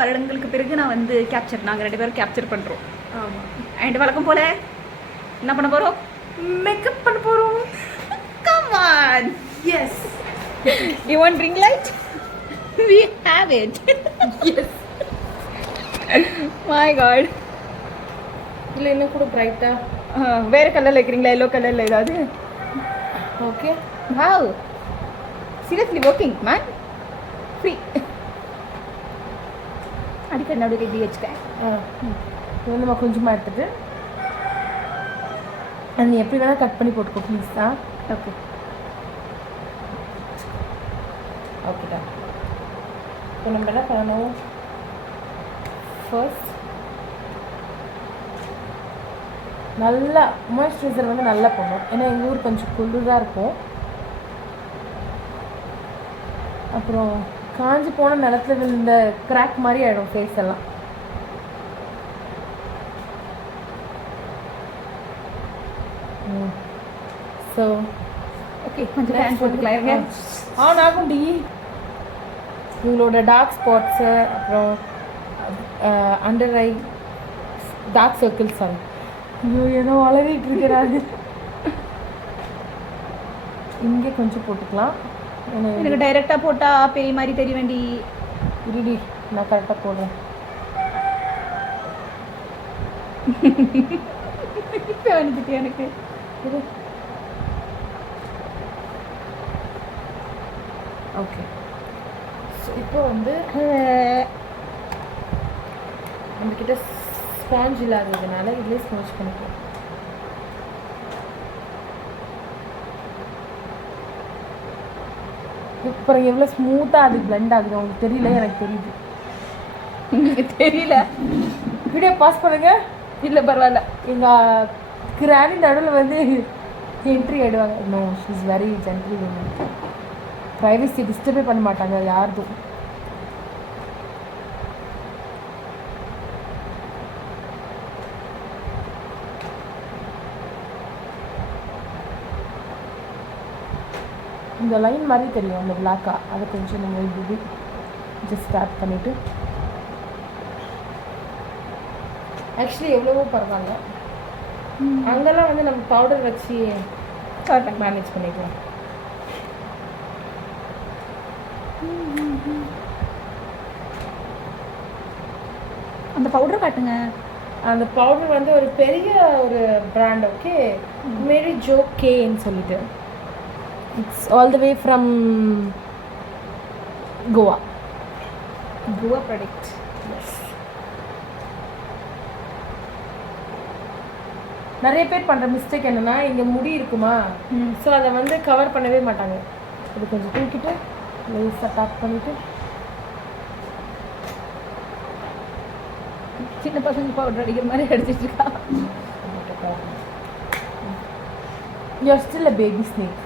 வருடங்களுக்கு பிறகு நான் வந்து நாங்கள் 2 பேரும் கேப்சர் பண்ணுறோம். ஆமாம். அண்ட் வழக்கம் போல் என்ன பண்ண போகிறோம்? மேக்கப் பண்ண போகிறோம். Come on! Yes. You want ring light? We have it. Yes. My God. இல்லை இன்னும் கூட பிரைட்டா வேறு கலரில் வைக்கிறீங்களா? எல்லோ கலரில் ஏதாவது? Okay. Wow. Seriously working, man. Free. அடிக்கடி நடுவில் இப்படி வச்சுட்டேன். இது வந்து நம்ம கொஞ்சமாக எடுத்துகிட்டு அது நீ எப்படி வேணால் கட் பண்ணி போட்டுக்கோ ப்ளீஸ். ஓகே ஓகேடா. இப்போ நம்ம என்ன பண்ணணும்? ஃபர்ஸ்ட் நல்லா மாய்ஸ்சரைசர் வந்து நல்லா போடணும். ஏன்னா எங்கள் ஊர் கொஞ்சம் குளிராக இருக்கும். அப்புறம் காஞ்சி போன நிலத்துல விழுந்த கிராக் மாதிரி ஆகிடும் ஃபேஸ் எல்லாம். ஸோ ஓகே கொஞ்சம் ஃபேன் போட்டுக்கலாம் இருங்க. ஆன் ஆகும் டி. இவங்களோட டார்க் ஸ்பாட்ஸு அப்புறம் under eye dark circles sorry ஐயோ ஏதோ வளரிட்டு இருக்கிறாரு. இங்கே கொஞ்சம் போட்டுக்கலாம். எனக்கு டைரெக்டாக போட்டால் பெரிய மாதிரி தெரிய வேண்டி. இருடி நான் கரெக்டாக போடுறேன். இப்போ வந்துட்டு எனக்கு இரு. ஓகே. ஸோ இப்போ வந்து நம்மக்கிட்ட ஸ்பாஞ்ச் இல்லாததுனால இதுலேயே ஸ்பாஞ்ச் பண்ணிக்கலாம். இப்போ எவ்வளோ ஸ்மூத்தாக அது பிளெண்ட் ஆகுது உங்களுக்கு தெரியல, எனக்கு தெரியுது. உங்களுக்கு தெரியல? வீடியோ பாஸ் பண்ணுங்க. இல்லை பரவாயில்ல. எங்கள் கிராணி நடுவில் வந்து என்ட்ரி ஆகிடுவாங்க. No she is very gently woman. Privacy டிஸ்டர்பே பண்ண மாட்டாங்க யாருக்கும். இந்த லைன் மாதிரி தெரியும் அந்த பிளாக்கா, அதை கொஞ்சம் நம்ம இப்படி ஜஸ்ட் ஸ்டார்ட் பண்ணிவிட்டு ஆக்சுவலி எவ்வளவோ பரவாயில்ல. அங்கெல்லாம் வந்து நம்ம பவுடர் வச்சு மேனேஜ் பண்ணிக்கலாம். அந்த பவுடர் காட்டுங்க. அந்த பவுடர் வந்து ஒரு பெரிய ஒரு பிராண்ட். ஓகே, மேரி ஜோ கேன்னு சொல்லிட்டு it's all the way from Goa. Goa product. நிறைய பேர் பண்ணுற மிஸ்டேக் என்னென்னா இங்கே முடி இருக்குமா, ஸோ அதை வந்து கவர் பண்ணவே மாட்டாங்க. இது கொஞ்சம் தூக்கிட்டு லேஸாக டாப் பண்ணிவிட்டு சின்ன பசங்க பவுடர் அடிக்கிற மாதிரி அடிச்சிட்டு இருக்கா. You are still a baby snake.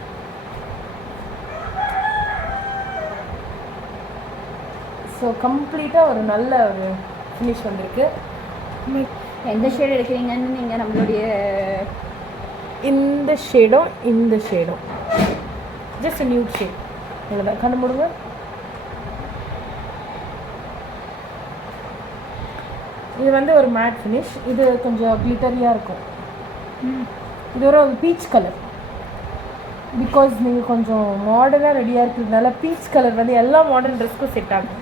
So கம்ப்ளீட்டாக ஒரு நல்ல ஒரு ஃபினிஷ் வந்திருக்கு. எந்த ஷேட் எடுக்கிறீங்கன்னு நீங்கள் நம்மளுடைய இந்த ஷேடும் இந்த ஷேடும் ஜஸ்ட் நியூட் ஷேட் இவ்வளோதான். கண்ணு மூடுங்க. இது வந்து ஒரு மேட் ஃபினிஷ். இது கொஞ்சம் கிளிட்டரியாக இருக்கும். இது ஒரு பீச் கலர். பிகாஸ் நீங்கள் கொஞ்சம் மாடர்னாக ரெடியாக இருக்கிறதுனால பீச் கலர் வந்து எல்லா மாடர்ன் ட்ரெஸ்க்கும் செட் ஆகும்.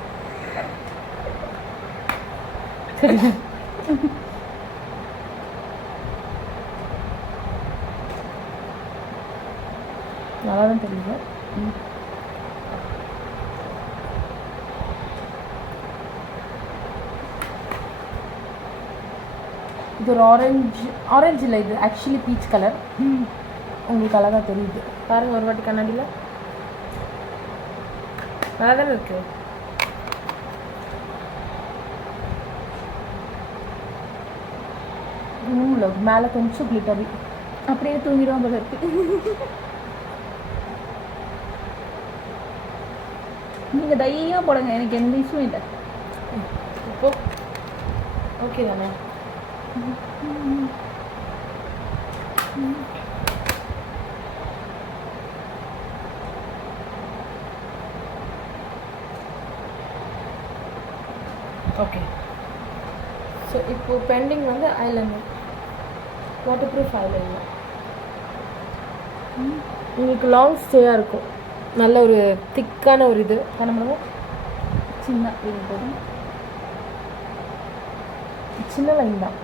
நல்லா தான் தெரியுது. இது ஒரு ஆரஞ்சு இல்லை, இது ஆக்சுவலி பீச் கலர். உங்களுக்கு அழகாக தெரியுது பாருங்கள் ஒரு வாட்டி கண்ணாடியில். நல்லா தானே இருக்கு. மேலே கொஞ்சம் கிளிட்டரி அப்படியே தூங்கிடுவோம் போல இருக்கு. நீங்கள் தைரியமாக போடுங்க, எனக்கு எந்த இஷ்யூவும் இல்லை. இப்போ ஓகே தானே? ஓகே. ஸோ இப்போ பெண்டிங் வந்து ஐலைனர், வாட்டர் ப்ரூஃப் ஐலைனர். உங்களுக்கு லாங் ஸ்டேயாக இருக்கும். நல்ல ஒரு திக்கான ஒரு இது பண்ண முடியும். சின்ன இது போதும். சின்ன லைன் தான்.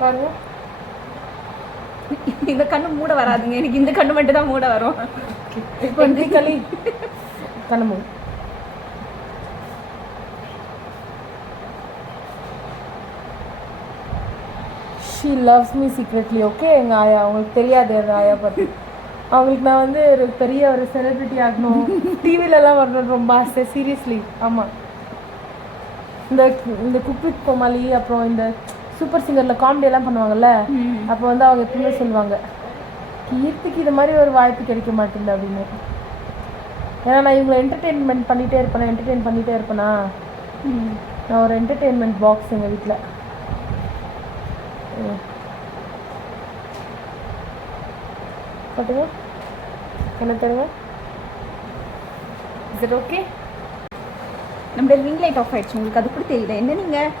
பாருங்க, இந்த கண்ணு மூட வராதுங்க, எனக்கு இந்த கண்ணு மட்டும் தான் மூட வரும். இப்போ களி கண்ணு மூடு. She loves me secretly. Okay, எங்கள் ஆயா, அவங்களுக்கு தெரியாது அந்த ஆயா பற்றி. அவங்களுக்கு நான் வந்து ஒரு பெரிய ஒரு செலிப்ரிட்டி ஆகணும், டிவிலலாம் வரணும் ரொம்ப ஆசை. சீரியஸ்லி. ஆமாம், இந்த இந்த குக் வித் கோமாளி, அப்புறம் இந்த சூப்பர் சிங்கரில் காமெடி எல்லாம் பண்ணுவாங்கல்ல, அப்போ வந்து அவங்க எப்பவுமே சொல்லுவாங்க, கீர்த்திக்கு இது மாதிரி ஒரு வாய்ப்பு கிடைக்க மாட்டேங்குது அப்படின்னு. ஏன்னா நான் இவங்களை என்டர்டெயின் பண்ணிகிட்டே இருப்பேனா. நான் ஒரு என்டர்டெயின்மெண்ட் பாக்ஸ் எங்கள் வீட்டில். பார்த்துங்க, என்ன தருங்க. Is it okay? நம்மளோட ரிங் லைட் ஆஃப் ஆயிடுச்சு. உங்களுக்கு அது கூட தெரியல என்ன? நீங்கள்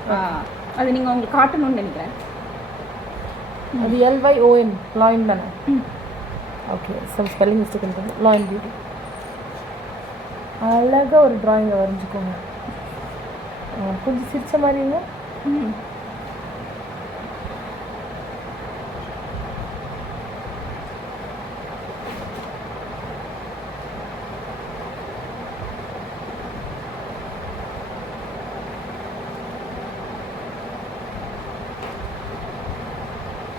அது நீங்கள் உங்களுக்கு காட்டணும்னு நினைக்கிறேன். அது LYON, லாயின் தானே? ஓகே, சம் ஸ்பெல்லிங் மிஸ்டேக் இருக்குது. Lying beauty. அழகாக ஒரு ட்ராயிங்கை வரைஞ்சிக்கோங்க. கொஞ்சம் சிரிச்ச மாதிரிங்க.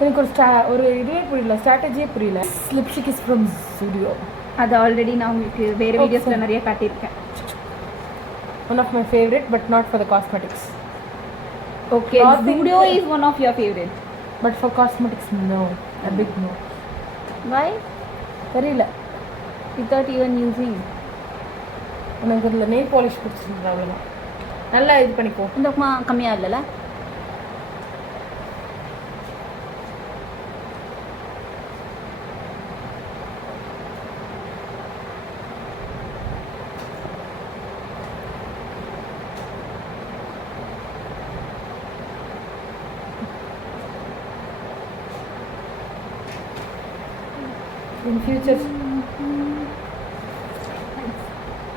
எனக்கு ஒரு இதுவே புரியல, ஸ்ட்ராட்டஜியே புரியல. Lipstick is from studio. அது ஆல்ரெடி நான் உங்களுக்கு வேறு வீடியோஸில் நிறைய காட்டியிருக்கேன். One of my favourite, but not for the cosmetics. Okay, studio is one of your favourite, but for cosmetics no, a big no. Why? தெரியல. Without even using. எனக்கு இதில் நெயில் பாலிஷ் பிடிச்சிருந்தது, அவ்வளோதான். நல்லா இது பண்ணிப்போம். இந்த கம்மியாக இல்லைல்ல? இன் ஃபியூச்சர்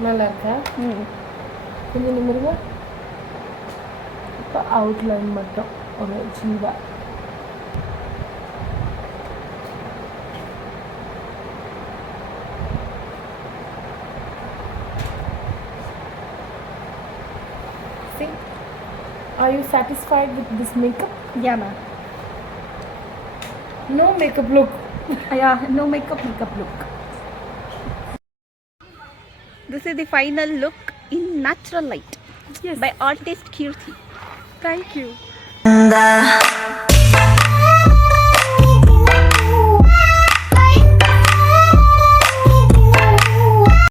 நல்லா இருக்கா? கொஞ்சம் நிமிருங்க. இப்போ அவுட்லைன் மட்டும் ஒரு சின்னதாக. See, are you satisfied with this makeup? Yeah, ma'am. No makeup look. Yeah, no makeup look. This is the final look in natural light. Yes. By artist Kirti. Thank you.